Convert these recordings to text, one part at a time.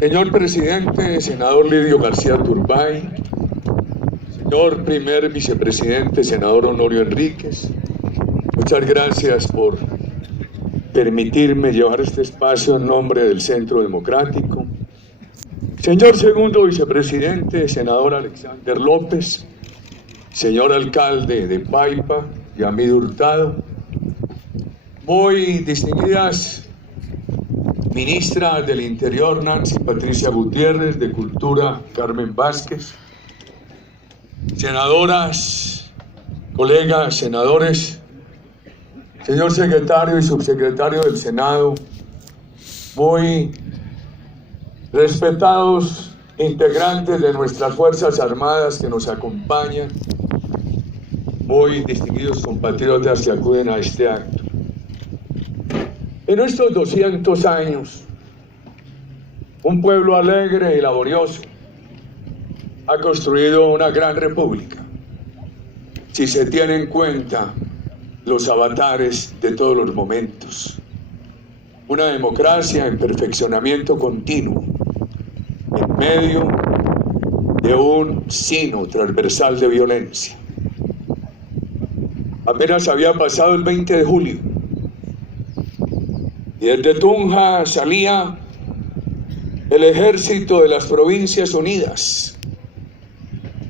Señor presidente, senador Lidio García Turbay, señor primer vicepresidente, senador Honorio Enríquez, muchas gracias por permitirme llevar este espacio en nombre del Centro Democrático. Señor segundo vicepresidente, senador Alexander López, señor alcalde de Paipa, Yamid Hurtado, muy distinguidas ministras del Interior, Nancy Patricia Gutiérrez, de Cultura, Carmen Vázquez, senadoras, colegas, senadores, señor secretario y subsecretario del Senado, muy respetados integrantes de nuestras Fuerzas Armadas que nos acompañan, muy distinguidos compatriotas que acuden a este acto. En estos 200 años, un pueblo alegre y laborioso ha construido una gran república, si se tienen en cuenta los avatares de todos los momentos. Una democracia en perfeccionamiento continuo, en medio de un sino transversal de violencia. Apenas había pasado el 20 de julio, y desde Tunja salía el ejército de las Provincias Unidas,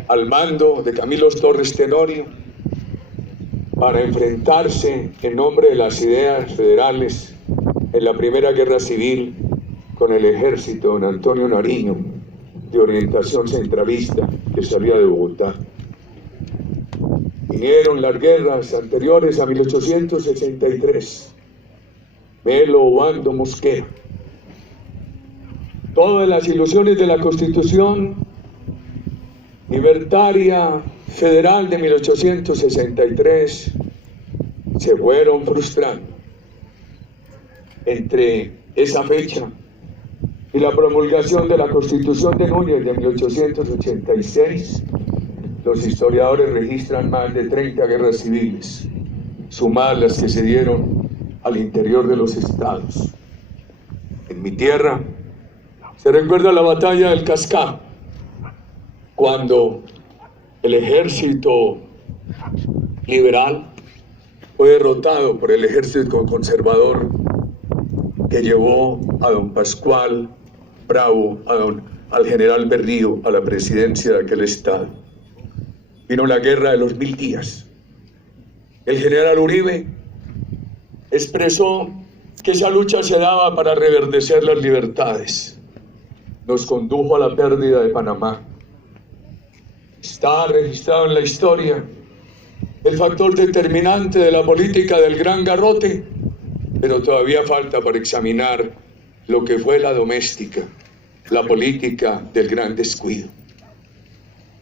al mando de Camilo Torres Tenorio, para enfrentarse en nombre de las ideas federales en la Primera Guerra Civil con el ejército de don Antonio Nariño, de orientación centralista, que salía de Bogotá. Vinieron las guerras anteriores a 1863, Melo, Obando, Mosquera. Todas las ilusiones de la Constitución libertaria federal de 1863 se fueron frustrando. Entre esa fecha y la promulgación de la Constitución de Núñez de 1886, los historiadores registran más de 30 guerras civiles, sumadas las que se dieron al interior de los estados. En mi tierra se recuerda la batalla del Cascá, cuando el ejército liberal fue derrotado por el ejército conservador que llevó a don Pascual Bravo, al general Berrío, a la presidencia de aquel estado. Vino la guerra de los 1000 días. El general Uribe expresó que esa lucha se daba para reverdecer las libertades. Nos condujo a la pérdida de Panamá. Está registrado en la historia el factor determinante de la política del gran garrote, pero todavía falta para examinar lo que fue la doméstica, la política del gran descuido.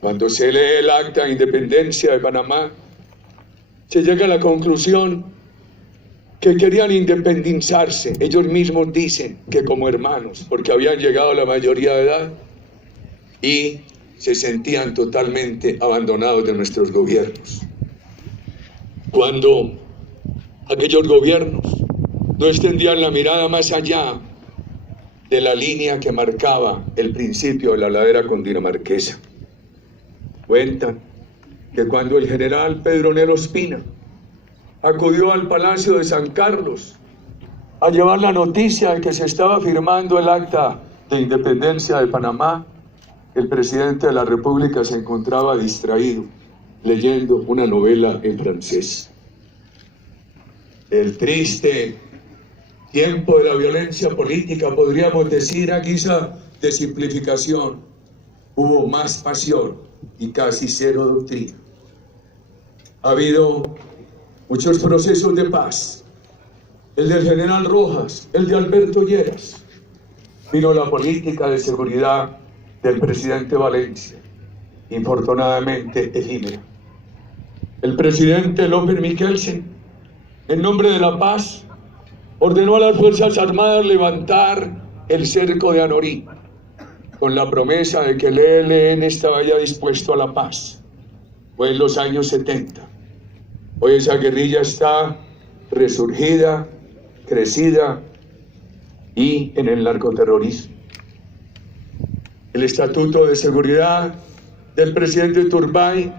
Cuando se lee el Acta de Independencia de Panamá, se llega a la conclusión que querían independizarse. Ellos mismos dicen que como hermanos, porque habían llegado a la mayoría de edad y se sentían totalmente abandonados de nuestros gobiernos. Cuando aquellos gobiernos no extendían la mirada más allá de la línea que marcaba el principio de la ladera cundinamarquesa. Cuentan que cuando el general Pedro Nelo Ospina acudió al Palacio de San Carlos a llevar la noticia de que se estaba firmando el Acta de Independencia de Panamá, el presidente de la República se encontraba distraído leyendo una novela en francés. El triste tiempo de la violencia política, podríamos decir a guisa de simplificación, hubo más pasión y casi cero doctrina. Ha habido muchos procesos de paz, el del general Rojas, el de Alberto Lleras. Vino la política de seguridad del presidente Valencia, infortunadamente efímera. El presidente López Michelsen, en nombre de la paz, ordenó a las Fuerzas Armadas levantar el cerco de Anorí, con la promesa de que el ELN estaba ya dispuesto a la paz. Fue en los años 70. Hoy esa guerrilla está resurgida, crecida y en el narcoterrorismo. El Estatuto de Seguridad del presidente Turbay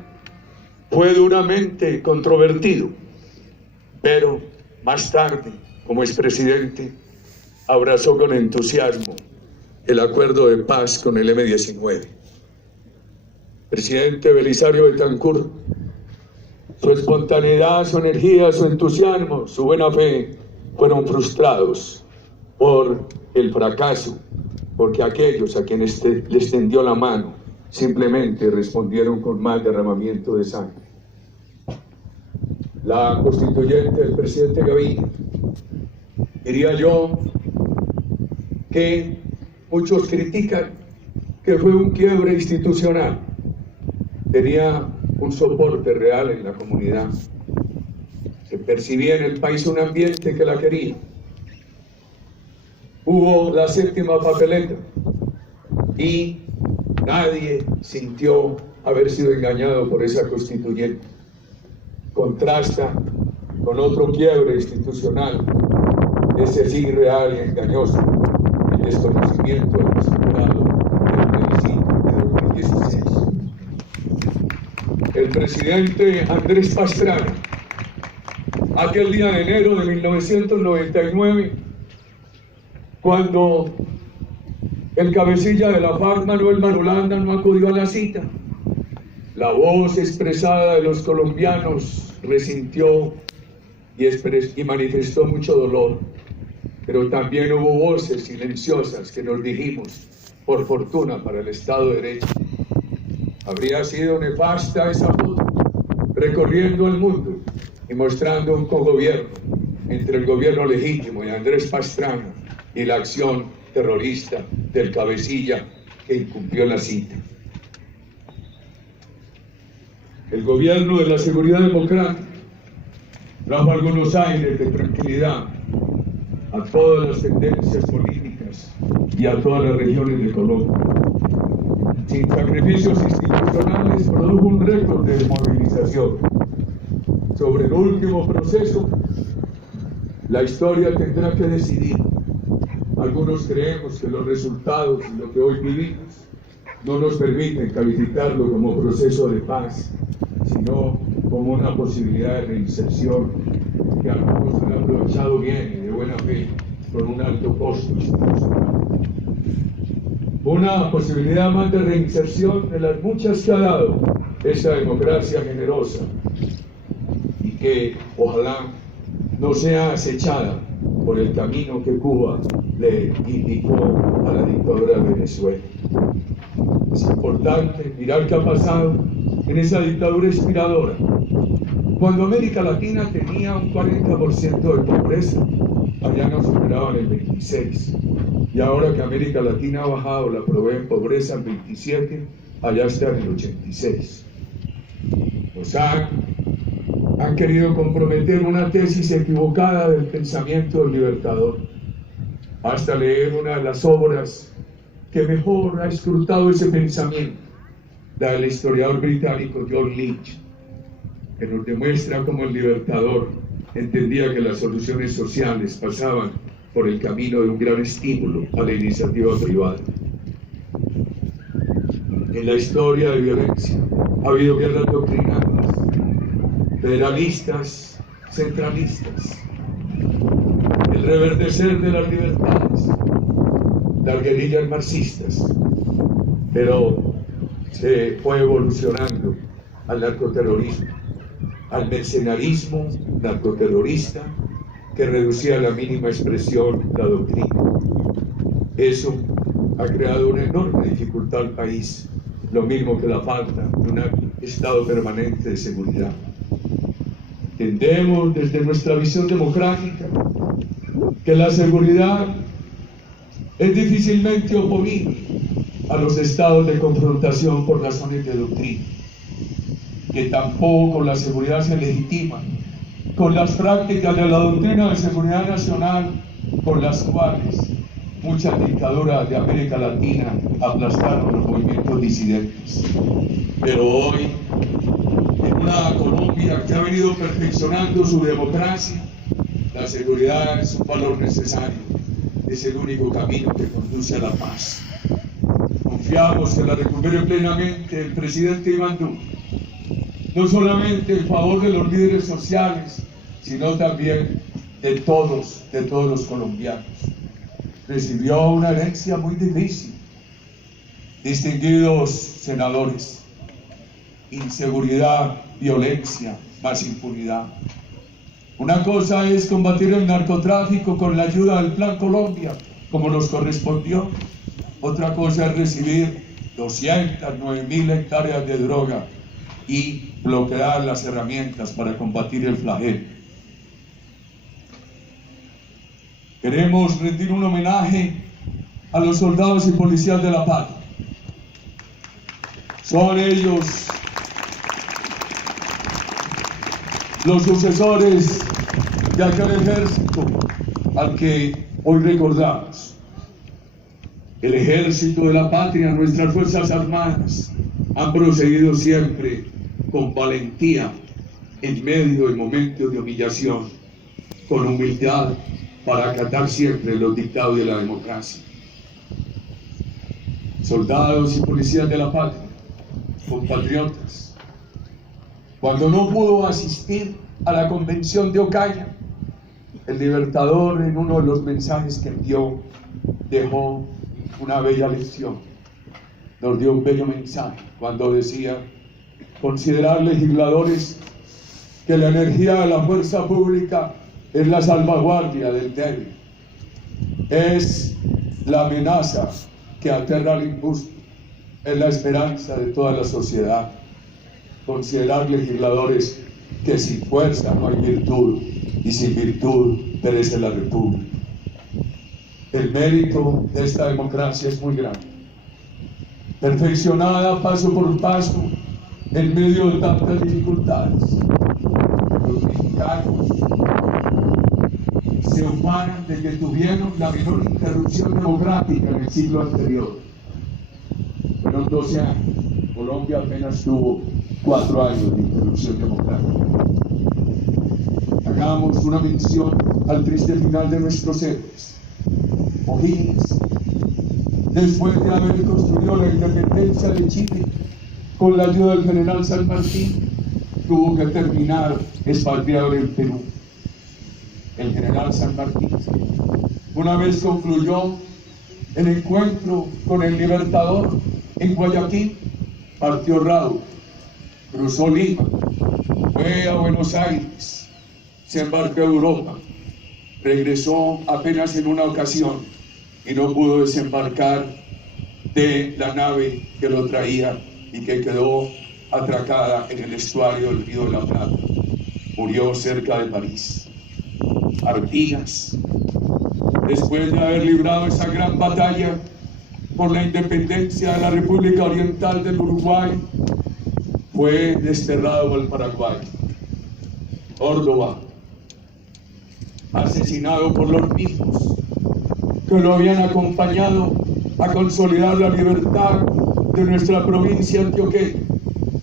fue duramente controvertido, pero más tarde, como expresidente, abrazó con entusiasmo el acuerdo de paz con el M-19. Presidente Belisario Betancur, su espontaneidad, su energía, su entusiasmo, su buena fe fueron frustrados por el fracaso, porque aquellos a quienes les tendió la mano simplemente respondieron con más derramamiento de sangre. La constituyente del presidente Gaviria, diría yo que muchos critican que fue un quiebre institucional, tenía un soporte real en la comunidad, se percibía en el país un ambiente que la quería. Hubo la séptima papeleta y nadie sintió haber sido engañado por esa constituyente. Contrasta con otro quiebre institucional, ese sí real y engañoso, el desconocimiento del resultado del plebiscito de 2016. El presidente Andrés Pastrana, aquel día de enero de 1999, cuando el cabecilla de la FARC, Manuel Marulanda, no acudió a la cita, la voz expresada de los colombianos resintió y manifestó mucho dolor, pero también hubo voces silenciosas que nos dijimos, por fortuna para el Estado de Derecho. Habría sido nefasta esa foto, recorriendo el mundo y mostrando un cogobierno entre el gobierno legítimo de Andrés Pastrana y la acción terrorista del cabecilla que incumplió la cita. El gobierno de la seguridad democrática trajo algunos aires de tranquilidad a todas las tendencias políticas y a todas las regiones de Colombia. Sin sacrificios institucionales produjo un récord de desmovilización. Sobre el último proceso, la historia tendrá que decidir. Algunos creemos que los resultados de lo que hoy vivimos no nos permiten calificarlo como proceso de paz, sino como una posibilidad de reinserción que algunos han aprovechado bien y de buena fe con un alto costo institucional. Una posibilidad más de reinserción de las muchas que ha dado esta democracia generosa y que ojalá no sea acechada por el camino que Cuba le indicó a la dictadura de Venezuela. Es importante mirar qué ha pasado en esa dictadura inspiradora. Cuando América Latina tenía un 40% de pobreza, allá no superaban el 26%. Y ahora que América Latina ha bajado la pobreza al 27%, allá está en el 86%. Los han querido comprometer una tesis equivocada del pensamiento del libertador. Basta leer una de las obras que mejor ha escrutado ese pensamiento, la del historiador británico John Lynch, que nos demuestra cómo el libertador entendía que las soluciones sociales pasaban por el camino de un gran estímulo a la iniciativa privada. En la historia de violencia ha habido guerras doctrinales, federalistas, centralistas, el reverdecer de las libertades, las guerrillas marxistas, pero se fue evolucionando al narcoterrorismo, al mercenarismo narcoterrorista que reducía a la mínima expresión la doctrina. Eso ha creado una enorme dificultad al país, lo mismo que la falta de un estado permanente de seguridad. Entendemos desde nuestra visión democrática que la seguridad es difícilmente oponible a los estados de confrontación por razones de doctrina, que tampoco la seguridad se legitima con las prácticas de la doctrina de seguridad nacional por las cuales muchas dictaduras de América Latina aplastaron los movimientos disidentes. Pero hoy, en una Colombia que ha venido perfeccionando su democracia, la seguridad es un valor necesario, es el único camino que conduce a la paz. Confiamos que la recupere plenamente el presidente Iván Duque, no solamente en favor de los líderes sociales, sino también de todos los colombianos. Recibió una herencia muy difícil. Distinguidos senadores, inseguridad, violencia, más impunidad. Una cosa es combatir el narcotráfico con la ayuda del Plan Colombia, como nos correspondió. Otra cosa es recibir 209.000 hectáreas de droga y bloquear las herramientas para combatir el flagelo. Queremos rendir un homenaje a los soldados y policías de la patria. Son ellos los sucesores de aquel ejército al que hoy recordamos. El ejército de la patria, nuestras fuerzas armadas, han procedido siempre con valentía en medio de momentos de humillación, con humildad para acatar siempre los dictados de la democracia. Soldados y policías de la patria, compatriotas, cuando no pudo asistir a la convención de Ocaña, el Libertador, en uno de los mensajes que envió, dejó una bella lección. Nos dio un bello mensaje cuando decía: considerar, legisladores, que la energía de la fuerza pública es la salvaguardia del débil, es la amenaza que aterra al injusto, es la esperanza de toda la sociedad. Considerar, legisladores, que sin fuerza no hay virtud, y sin virtud perece la república. El mérito de esta democracia es muy grande, perfeccionada paso por paso en medio de tantas dificultades. Los mexicanos se ufanan de que tuvieron la menor interrupción democrática en el siglo anterior. Fueron 12 años, Colombia apenas tuvo 4 años de interrupción democrática. Hagamos una mención al triste final de nuestros héroes. O'Higgins, después de haber construido la independencia de Chile con la ayuda del general San Martín, tuvo que terminar expatriado en el Perú. El general San Martín, una vez concluyó el encuentro con el Libertador en Guayaquil, partió Raúl, cruzó Lima, fue a Buenos Aires, se embarcó a Europa, regresó apenas en una ocasión y no pudo desembarcar de la nave que lo traía y que quedó atracada en el estuario del Río de la Plata. Murió cerca de París. Artigas, después de haber librado esa gran batalla por la independencia de la República Oriental del Uruguay, fue desterrado al Paraguay. Córdoba, asesinado por los mismos que lo habían acompañado a consolidar la libertad de nuestra provincia antioqueña,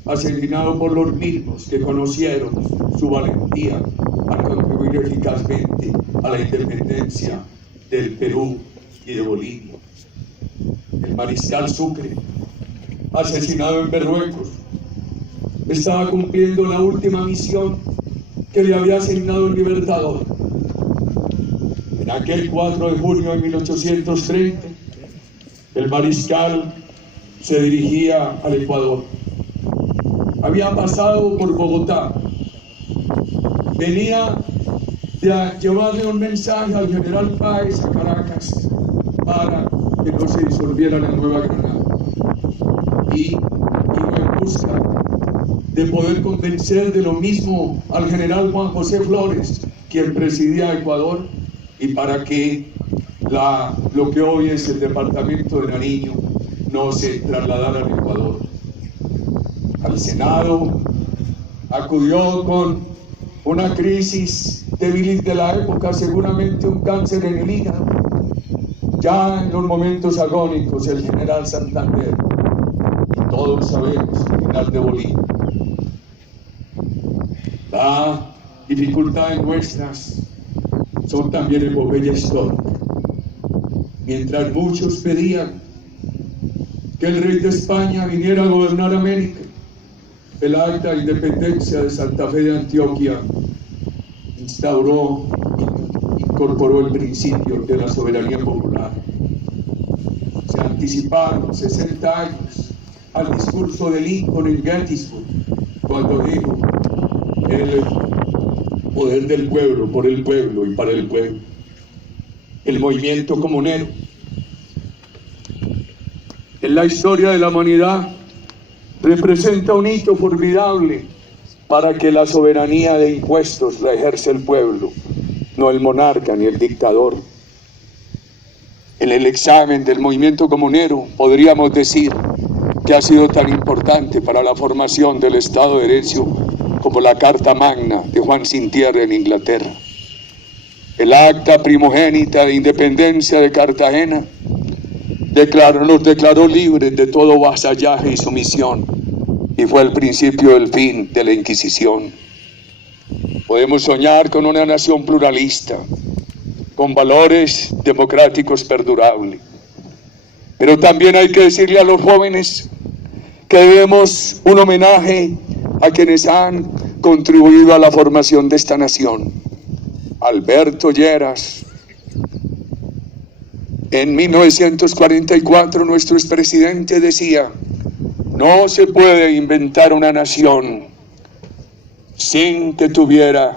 asesinado por los mismos que conocieron su valentía al contribuir eficazmente a la independencia del Perú y de Bolivia. El mariscal Sucre, asesinado en Berruecos, estaba cumpliendo la última misión que le había asignado el Libertador. En aquel 4 de junio de 1830, el mariscal se dirigía al Ecuador. Había pasado por Bogotá. Venía de llevarle un mensaje al general Páez a Caracas para que no se disolviera la Nueva Granada. Y iba en busca de poder convencer de lo mismo al general Juan José Flores, quien presidía Ecuador, y para que lo que hoy es el departamento de Nariño no se trasladara al Ecuador. Al Senado acudió con una crisis débil de la época, seguramente un cáncer en el hígado. Ya en los momentos agónicos, el general Santander, y todos sabemos, el general de Bolívar. Las dificultades nuestras son también epopeya histórica. Mientras muchos pedían que el rey de España viniera a gobernar América. El acta de independencia de Santa Fe de Antioquia incorporó el principio de la soberanía popular. Se anticiparon 60 años al discurso de Lincoln en Gettysburg, cuando dijo: el poder del pueblo, por el pueblo y para el pueblo. El movimiento comunero, en la historia de la humanidad, representa un hito formidable para que la soberanía de impuestos la ejerce el pueblo, no el monarca ni el dictador. En el examen del movimiento comunero podríamos decir que ha sido tan importante para la formación del Estado de Derecho como la Carta Magna de Juan Sin Tierra en Inglaterra. El acta primogénita de independencia de Cartagena nos declaró libres de todo vasallaje y sumisión, y fue el principio del fin de la Inquisición. Podemos soñar con una nación pluralista, con valores democráticos perdurables, pero también hay que decirle a los jóvenes que debemos un homenaje a quienes han contribuido a la formación de esta nación. Alberto Lleras. En 1944 nuestro expresidente decía: no se puede inventar una nación sin que tuviera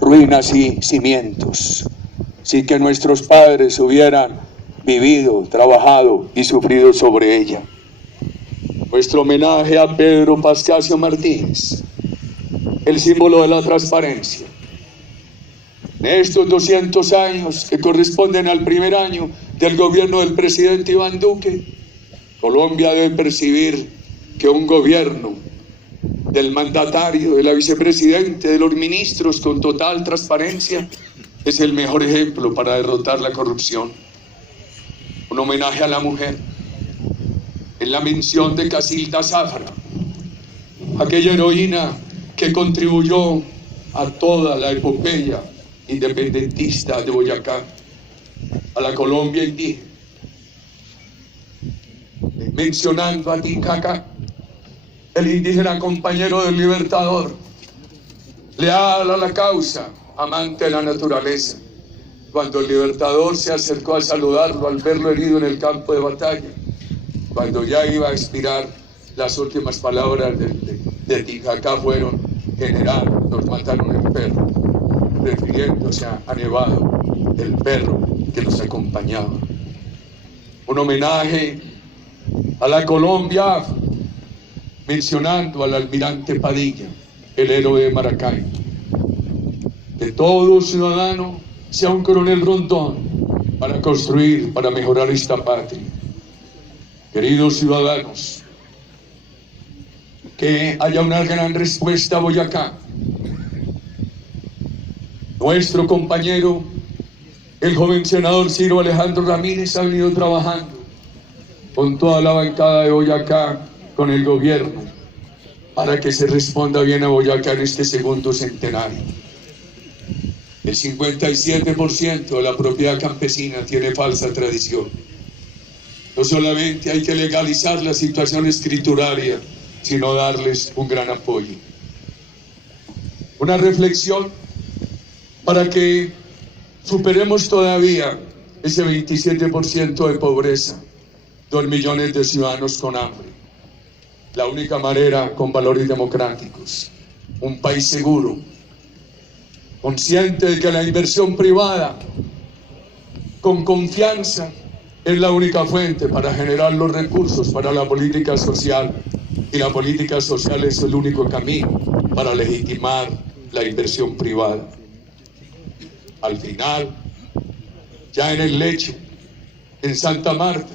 ruinas y cimientos, sin que nuestros padres hubieran vivido, trabajado y sufrido sobre ella. Nuestro homenaje a Pedro Pascasio Martínez, el símbolo de la transparencia. En estos 200 años que corresponden al primer año del gobierno del presidente Iván Duque, Colombia debe percibir que un gobierno del mandatario, de la vicepresidente, de los ministros con total transparencia es el mejor ejemplo para derrotar la corrupción. Un homenaje a la mujer en la mención de Casilda Zafra, aquella heroína que contribuyó a toda la epopeya independentista de Boyacá, a la Colombia indígena, mencionando a Titicaca, el indígena compañero del Libertador, leal a la causa, amante de la naturaleza. Cuando el Libertador se acercó a saludarlo al verlo herido en el campo de batalla, cuando ya iba a expirar, las últimas palabras de Titicaca fueron: general, nos mataron el perro, refiriéndose a Nevado, el perro que nos acompañaba. Un homenaje a la Colombia, mencionando al almirante Padilla, el héroe de Maracay. De todo ciudadano sea un coronel Rondón para construir, para mejorar esta patria. Queridos ciudadanos, que haya una gran respuesta a Boyacá. Nuestro compañero, el joven senador Ciro Alejandro Ramírez, ha venido trabajando con toda la bancada de Boyacá, con el gobierno, para que se responda bien a Boyacá en este segundo centenario. El 57% de la propiedad campesina tiene falsa tradición. No solamente hay que legalizar la situación escrituraria, sino darles un gran apoyo. Una reflexión para que superemos todavía ese 27% de pobreza, 2 millones de ciudadanos con hambre. La única manera, con valores democráticos, un país seguro, consciente de que la inversión privada, con confianza, es la única fuente para generar los recursos para la política social, y la política social es el único camino para legitimar la inversión privada. Al final, ya en el lecho, en Santa Marta,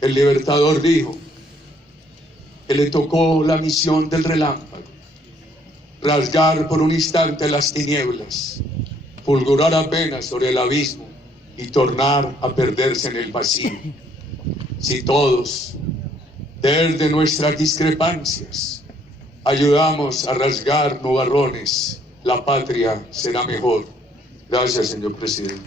el Libertador dijo que le tocó la misión del relámpago: rasgar por un instante las tinieblas, fulgurar apenas sobre el abismo y tornar a perderse en el vacío. Si todos, desde nuestras discrepancias, ayudamos a rasgar nubarrones, la patria será mejor. Gracias, señor presidente.